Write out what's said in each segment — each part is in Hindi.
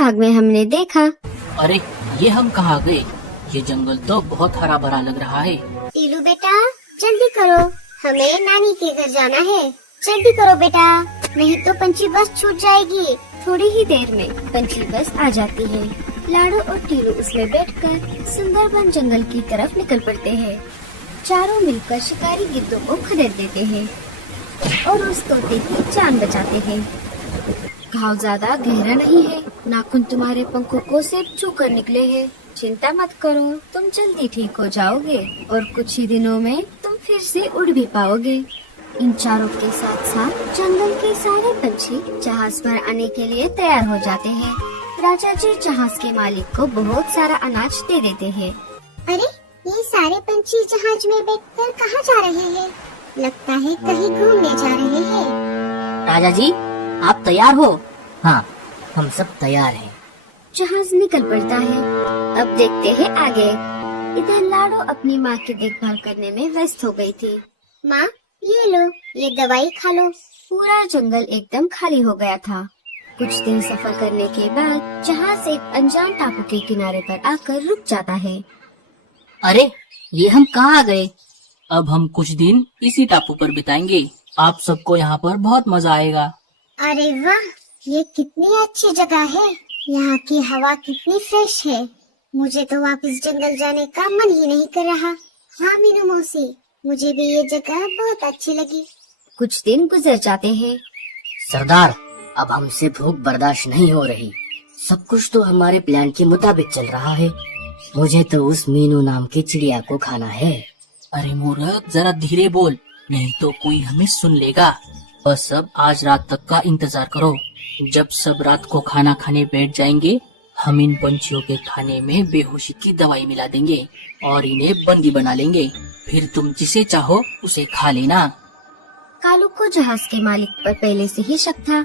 भाग में हमने देखा। अरे ये हम कहाँ गए? ये जंगल तो बहुत हरा भरा लग रहा है। टीलू बेटा जल्दी करो, हमें नानी के घर जाना है। जल्दी करो बेटा, नहीं तो पंछी बस छूट जाएगी। थोड़ी ही देर में पंछी बस आ जाती है। लाडो और टीलू उसमें बैठकर सुंदरबन जंगल की तरफ निकल पड़ते हैं। चारों मिलकर शिकारी गिद्धों को खदेड़ देते हैं और उस तोते की जान बचाते हैं। घाव ज्यादा गहरा नहीं है, नाखून तुम्हारे पंखों को सिर्फ छू कर निकले हैं। चिंता मत करो, तुम जल्दी ठीक हो जाओगे और कुछ ही दिनों में तुम फिर से उड़ भी पाओगे। इन चारों के साथ साथ जंगल के सारे पंछी जहाज पर आने के लिए तैयार हो जाते हैं। राजा जी जहाज के मालिक को बहुत सारा अनाज दे देते हैं। अरे ये सारे पंछी जहाज में बैठकर कहाँ जा रहे हैं? लगता है कहीं घूमने जा रहे हैं। राजा जी आप तैयार हो? हाँ हम सब तैयार हैं। जहाज निकल पड़ता है। अब देखते हैं आगे। इधर लाडो अपनी माँ की देखभाल करने में व्यस्त हो गई थी। माँ ये लो, ये दवाई खा लो। पूरा जंगल एकदम खाली हो गया था। कुछ दिन सफर करने के बाद जहाज एक अनजान टापू के किनारे पर आकर रुक जाता है। अरे ये हम कहाँ आ गए? अब हम कुछ दिन इसी टापू पर बिताएंगे। आप सबको यहाँ पर बहुत मजा आएगा। अरे वाह, ये कितनी अच्छी जगह है। यहाँ की हवा कितनी फ्रेश है। मुझे तो वापस जंगल जाने का मन ही नहीं कर रहा। हाँ मीनू मौसी, मुझे भी ये जगह बहुत अच्छी लगी। कुछ दिन गुजर जाते हैं। सरदार अब हमसे भूख बर्दाश्त नहीं हो रही। सब कुछ तो हमारे प्लान के मुताबिक चल रहा है। मुझे तो उस मीनू नाम की चिड़िया को खाना है। अरे मूर्ख जरा धीरे बोल, नहीं तो कोई हमें सुन लेगा। बस अब आज रात तक का इंतजार करो। जब सब रात को खाना खाने बैठ जाएंगे, हम इन पंछियों के खाने में बेहोशी की दवाई मिला देंगे और इन्हें बंदी बना लेंगे। फिर तुम जिसे चाहो उसे खा लेना। कालू को जहाज के मालिक पर पहले से ही शक था,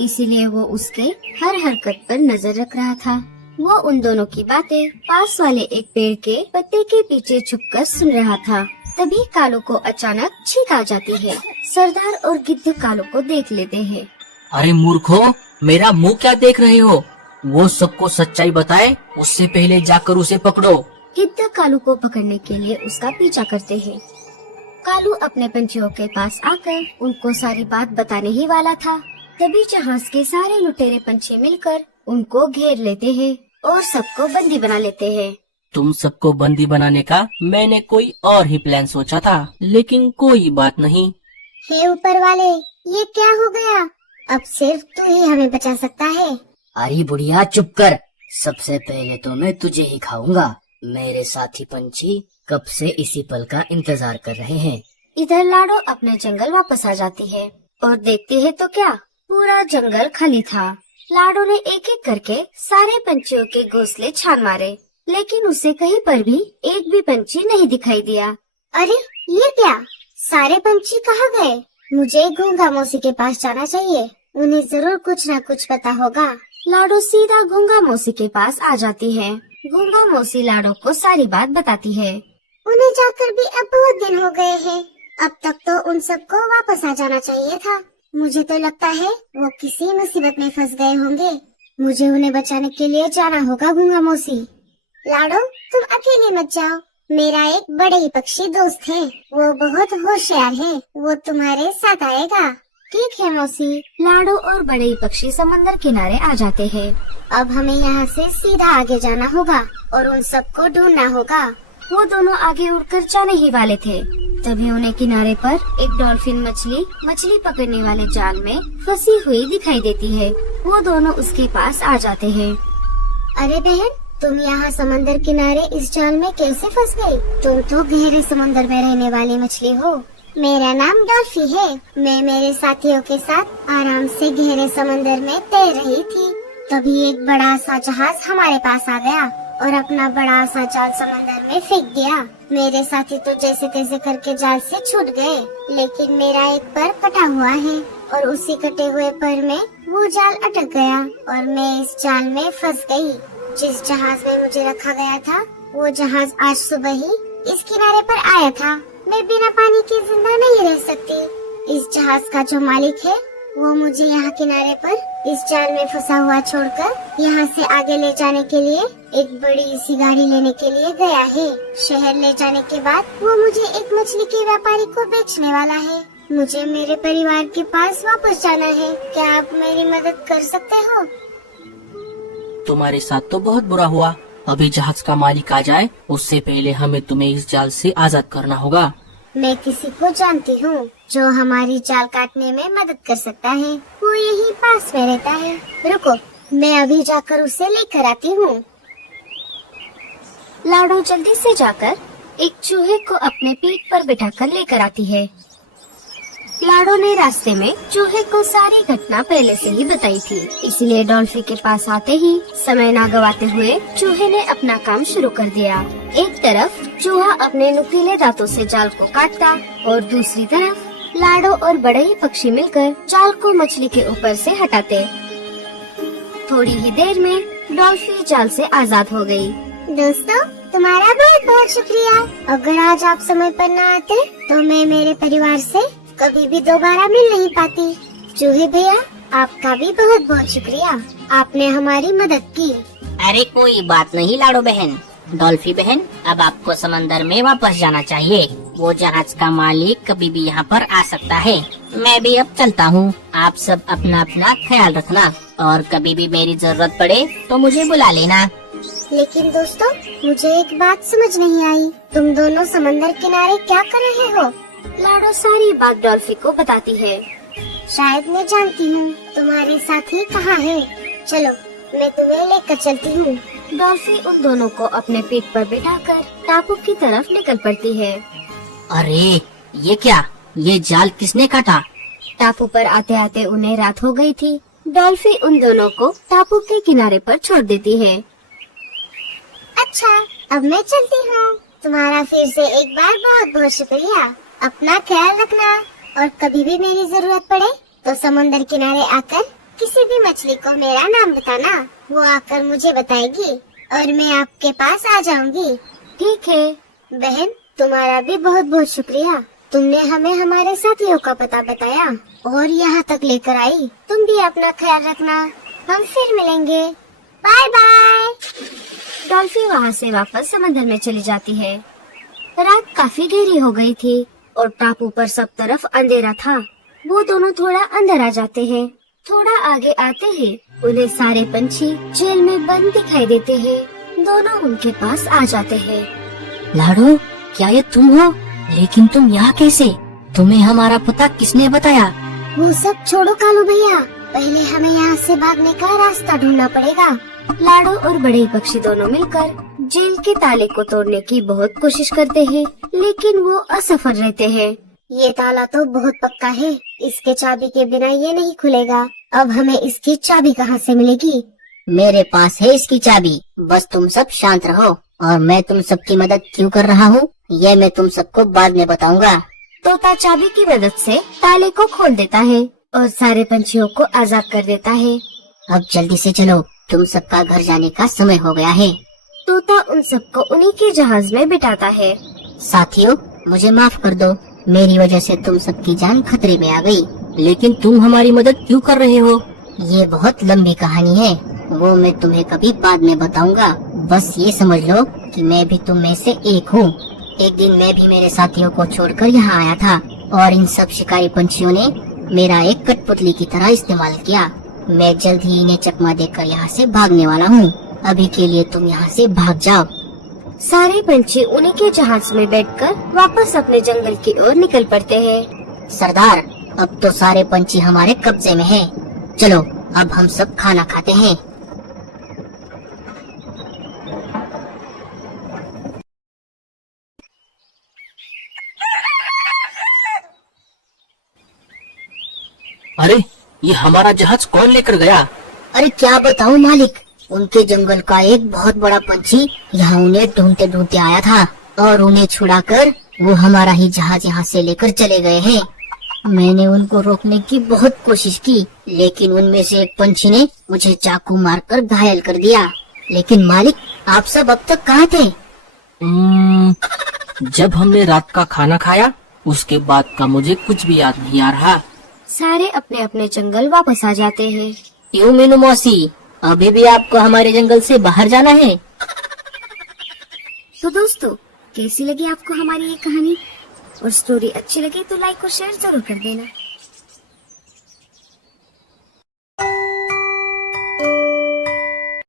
इसीलिए वो उसके हर हरकत पर नजर रख रहा था। वो उन दोनों की बातें पास वाले एक पेड़ के पत्ते के पीछे छुपकर सुन रहा था। तभी कालू को अचानक छींक आ जाती है। सरदार और गिद्ध कालू को देख लेते हैं। अरे मूर्खो, मेरा मुंह क्या देख रहे हो? वो सबको सच्चाई बताए उससे पहले जाकर उसे पकड़ो। गिद्ध कालू को पकड़ने के लिए उसका पीछा करते हैं। कालू अपने पंछियों के पास आकर उनको सारी बात बताने ही वाला था। तभी जहाज के सारे लुटेरे पंछी मिलकर उनको घेर लेते हैं और सबको बंदी बना लेते हैं। तुम सबको बंदी बनाने का मैंने कोई और ही प्लान सोचा था, लेकिन कोई बात नहीं। हे ऊपर वाले, ये क्या हो गया? अब सिर्फ तू ही हमें बचा सकता है। अरे बुढ़िया चुप कर। सबसे पहले तो मैं तुझे ही खाऊंगा। मेरे साथी पंछी कब से इसी पल का इंतजार कर रहे हैं। इधर लाडो अपने जंगल वापस आ जाती है और देखती है तो क्या, पूरा जंगल खाली था। लाडो ने एक एक करके सारे पंछियों के घोंसले छान मारे, लेकिन उसे कहीं पर भी एक भी पंछी नहीं दिखाई दिया। अरे ये क्या, सारे पंछी कहाँ गए? मुझे घोंगा मौसी के पास जाना चाहिए, उन्हें जरूर कुछ न कुछ पता होगा। लाडो सीधा घोंगा मौसी के पास आ जाती है। घोंगा मौसी लाडो को सारी बात बताती है। उन्हें जाकर भी अब बहुत दिन हो गए हैं। अब तक तो उन सबको वापस आ जाना चाहिए था। मुझे तो लगता है वो किसी मुसीबत में फंस गए होंगे। मुझे उन्हें बचाने के लिए जाना होगा घोंगा मौसी। लाडो तुम अकेले मत जाओ, मेरा एक बड़े ही पक्षी दोस्त है, वो बहुत होशियार है, वो तुम्हारे साथ आएगा। ठीक है मौसी। लाडो और बड़े ही पक्षी समंदर किनारे आ जाते हैं। अब हमें यहाँ से सीधा आगे जाना होगा और उन सबको ढूंढना होगा। वो दोनों आगे उड़कर जाने ही वाले थे, तभी उन्हें किनारे पर एक डॉल्फिन मछली पकड़ने वाले जाल में फंसी हुई दिखाई देती है। वो दोनों उसके पास आ जाते हैं। अरे बहन, तुम यहाँ समंदर किनारे इस जाल में कैसे फंस गई? तुम तो गहरे समंदर में रहने वाली मछली हो। मेरा नाम डॉल्फी है। मैं मेरे साथियों के साथ आराम से गहरे समंदर में तैर रही थी। तभी एक बड़ा सा जहाज हमारे पास आ गया और अपना बड़ा सा जाल समंदर में फेंक दिया। मेरे साथी तो जैसे तैसे करके जाल से छूट गए, लेकिन मेरा एक पैर कटा हुआ है और उसी कटे हुए पैर में वो जाल अटक गया और मैं इस जाल में फंस गई। जिस जहाज में मुझे रखा गया था वो जहाज आज सुबह ही इस किनारे पर आया था। मैं बिना पानी के जिंदा नहीं रह सकती। इस जहाज का जो मालिक है वो मुझे यहाँ किनारे पर इस जाल में फंसा हुआ छोड़कर यहाँ से आगे ले जाने के लिए एक बड़ी सी गाड़ी लेने के लिए गया है। शहर ले जाने के बाद वो मुझे एक मछली के व्यापारी को बेचने वाला है। मुझे मेरे परिवार के पास वापस जाना है। क्या आप मेरी मदद कर सकते हो? तुम्हारे साथ तो बहुत बुरा हुआ। अभी जहाज का मालिक आ जाए उससे पहले हमें तुम्हें इस जाल से आजाद करना होगा। मैं किसी को जानती हूँ जो हमारी जाल काटने में मदद कर सकता है। वो यहीं पास में रहता है। रुको, मैं अभी जाकर उसे लेकर आती हूँ। लाडो जल्दी से जाकर एक चूहे को अपने पीठ पर बिठाकर लेकर आती है। लाडो ने रास्ते में चूहे को सारी घटना पहले से ही बताई थी, इसलिए डॉल्फी के पास आते ही समय ना गवाते हुए चूहे ने अपना काम शुरू कर दिया। एक तरफ चूहा अपने नुकीले दांतों से जाल को काटता और दूसरी तरफ लाडो और बड़े ही पक्षी मिलकर जाल को मछली के ऊपर से हटाते। थोड़ी ही देर में डॉल्फी जाल से आजाद हो गई। दोस्तों, तुम्हारा बहुत बहुत शुक्रिया। अगर आज आप समय पर न आते तो मैं मेरे परिवार से कभी भी दोबारा मिल नहीं पाती। चूहे भैया, आपका भी बहुत बहुत शुक्रिया। आपने हमारी मदद की। अरे कोई बात नहीं लाडो बहन। डॉल्फी बहन, अब आपको समंदर में वापस जाना चाहिए। वो जहाज का मालिक कभी भी यहाँ पर आ सकता है। मैं भी अब चलता हूँ। आप सब अपना अपना ख्याल रखना और कभी भी मेरी जरूरत पड़े तो मुझे बुला लेना। लेकिन दोस्तों, मुझे एक बात समझ नहीं आई। तुम दोनों समंदर किनारे क्या कर रहे हो? लाडो सारी बात डॉल्फी को बताती है। शायद मैं जानती हूँ तुम्हारे साथी कहाँ है। चलो, मैं तुम्हें लेकर चलती हूँ। डॉल्फी उन दोनों को अपने पीठ पर बिठाकर टापू की तरफ निकल पड़ती है। अरे ये क्या? ये जाल किसने काटा? टापू पर आते आते उन्हें रात हो गई थी। डॉल्फी उन दोनों को टापू के किनारे पर छोड़ देती है। अच्छा, अब मैं चलती हूँ। तुम्हारा फिर से एक बार बहुत बहुत शुक्रिया। अपना ख्याल रखना और कभी भी मेरी जरूरत पड़े तो समंदर किनारे आकर किसी भी मछली को मेरा नाम बताना। वो आकर मुझे बताएगी और मैं आपके पास आ जाऊंगी। ठीक है बहन, तुम्हारा भी बहुत बहुत शुक्रिया। तुमने हमें हमारे साथियों का पता बताया और यहाँ तक लेकर आई। तुम भी अपना ख्याल रखना। हम फिर मिलेंगे। Bye bye. डॉल्फी वहाँ से वापस समंदर में चली जाती है। रात काफी गहरी हो गई थी और टापू पर सब तरफ अंधेरा था। वो दोनों थोड़ा अंदर आ जाते हैं। थोड़ा आगे आते ही उन्हें सारे पंछी जेल में बंद दिखाई देते हैं। दोनों उनके पास आ जाते हैं। लाडो, क्या ये तुम हो? लेकिन तुम यहाँ कैसे? तुम्हें हमारा पता किसने बताया? वो सब छोड़ो कालू भैया, पहले हमें यहाँ से भागने का रास्ता ढूंढना पड़ेगा। लाडो और बड़े पक्षी दोनों मिलकर जेल के ताले को तोड़ने की बहुत कोशिश करते हैं, लेकिन वो असफल रहते हैं। ये ताला तो बहुत पक्का है। इसके चाबी के बिना ये नहीं खुलेगा। अब हमें इसकी चाबी कहाँ से मिलेगी? मेरे पास है इसकी चाबी। बस तुम सब शांत रहो। और मैं तुम सबकी मदद क्यों कर रहा हूँ ये मैं तुम सबको बाद में बताऊंगा। तोता चाबी की मदद से ताले को खोल देता है और सारे पंछियों को आजाद कर देता है। अब जल्दी से चलो, तुम सबका घर जाने का समय हो गया है। तोता उन सबको उन्हीं के जहाज में बिठाता है। साथियों, मुझे माफ कर दो। मेरी वजह से तुम सबकी जान खतरे में आ गई। लेकिन तुम हमारी मदद क्यों कर रहे हो? ये बहुत लंबी कहानी है, वो मैं तुम्हें कभी बाद में बताऊंगा। बस ये समझ लो कि मैं भी तुम में से एक हूँ। एक दिन मैं भी मेरे साथियों को छोड़कर यहाँ आया था और इन सब शिकारी पंछियों ने मेरा एक कठपुतली की तरह इस्तेमाल किया। मैं जल्द ही इन्हें चकमा देकर यहाँ से भागने वाला हूँ। अभी के लिए तुम यहाँ से भाग जाओ। सारे पंछी उन्हीं के जहाज में बैठकर वापस अपने जंगल की ओर निकल पड़ते हैं। सरदार, अब तो सारे पंछी हमारे कब्जे में हैं। चलो अब हम सब खाना खाते हैं। अरे ये हमारा जहाज कौन लेकर गया? अरे क्या बताऊं मालिक, उनके जंगल का एक बहुत बड़ा पंछी यहाँ उन्हें ढूंढते ढूंढते आया था और उन्हें छुड़ाकर वो हमारा ही जहाज यहाँ से लेकर चले गए हैं। मैंने उनको रोकने की बहुत कोशिश की, लेकिन उनमें से एक पंछी ने मुझे चाकू मारकर घायल कर दिया। लेकिन मालिक, आप सब अब तक कहाँ थे? जब हमने रात का खाना खाया उसके बाद का मुझे कुछ भी याद नहीं आ रहा। सारे अपने अपने जंगल वापस आ जाते हैं। क्यों मीनू मौसी, अभी भी आपको हमारे जंगल से बाहर जाना है? तो दोस्तों, कैसी लगी आपको हमारी ये कहानी? और स्टोरी अच्छी लगी तो लाइक और शेयर जरूर कर देना।